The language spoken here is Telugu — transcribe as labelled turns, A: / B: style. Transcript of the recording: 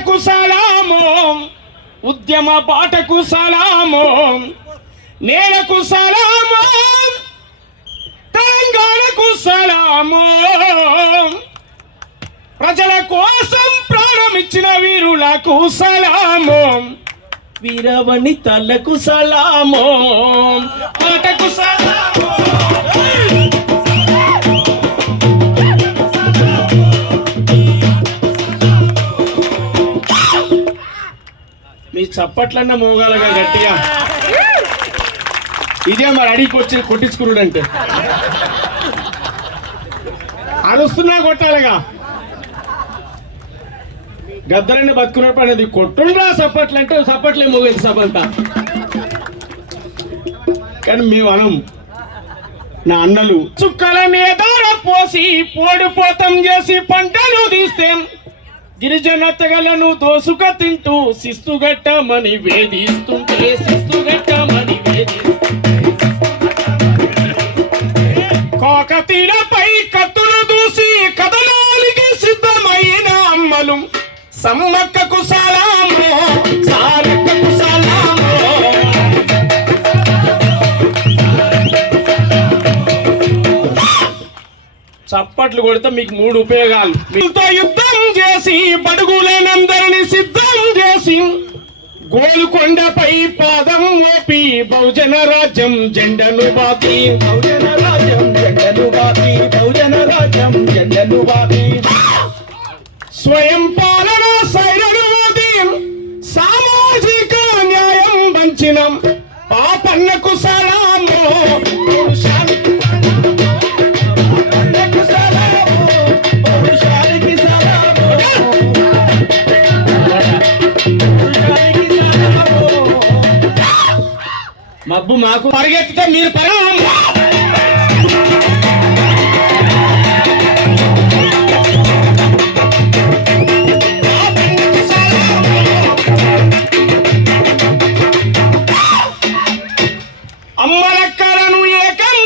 A: పాటకు సలామో ఉద్యమ పాటకు సలామో నేలకు సలామో తెలంగాణకు సలామో. ప్రజల కోసం ప్రాణమిచ్చిన వీరులకు సలామో వీరవని తలకు సలామో. పాటకు సలామో. మీ చప్పట్లన్న మోగాలగా గట్టిగా. ఇదే మరి అడిగి వచ్చి కొట్టించుకున్నాడు అంటే అరుస్తున్నా కొట్టాలిగా. గద్దరని బతుకున్నప్పుడు అనేది కొట్టుండ్రా చప్పట్లు అంటే చప్పట్లే మోగేది సభంత కానీ మేము అనం నా అన్నలు చుక్కల మీద పోసి పోడిపోతం చేసి పంటలు తీస్తే గిరిజన తెగలను దోసుక తింటూ శిస్తుగట్టమని వేధిస్తుంటే శిస్తుగట్టమని వేధిస్తుంటే. కాకతీలపై కత్తులు దూసి కథనానికి సిద్ధమైన అమ్మలు. సమ్మక్కకు సలాము చప్పట్లు కొడితే మీకు మూడు ఉపయోగాలు. మీతో యుద్ధం చేసి బడుగులనందరిని సిద్ధం చేసి గోలుకొండపై పాదం మోపి బహుజన రాజ్యం జెండను బాతి
B: బహుజన రాజ్యం జెండలు బాపి బహుజన రాజ్యం జెండలు బాపి
A: స్వయం పాలన మోది. సామాజిక న్యాయం వంచిన. పాపన్నకు సలాము మబ్బు మాకు పరిగెత్తితే మీరు పరి. అమ్మలక్కలను ఏకం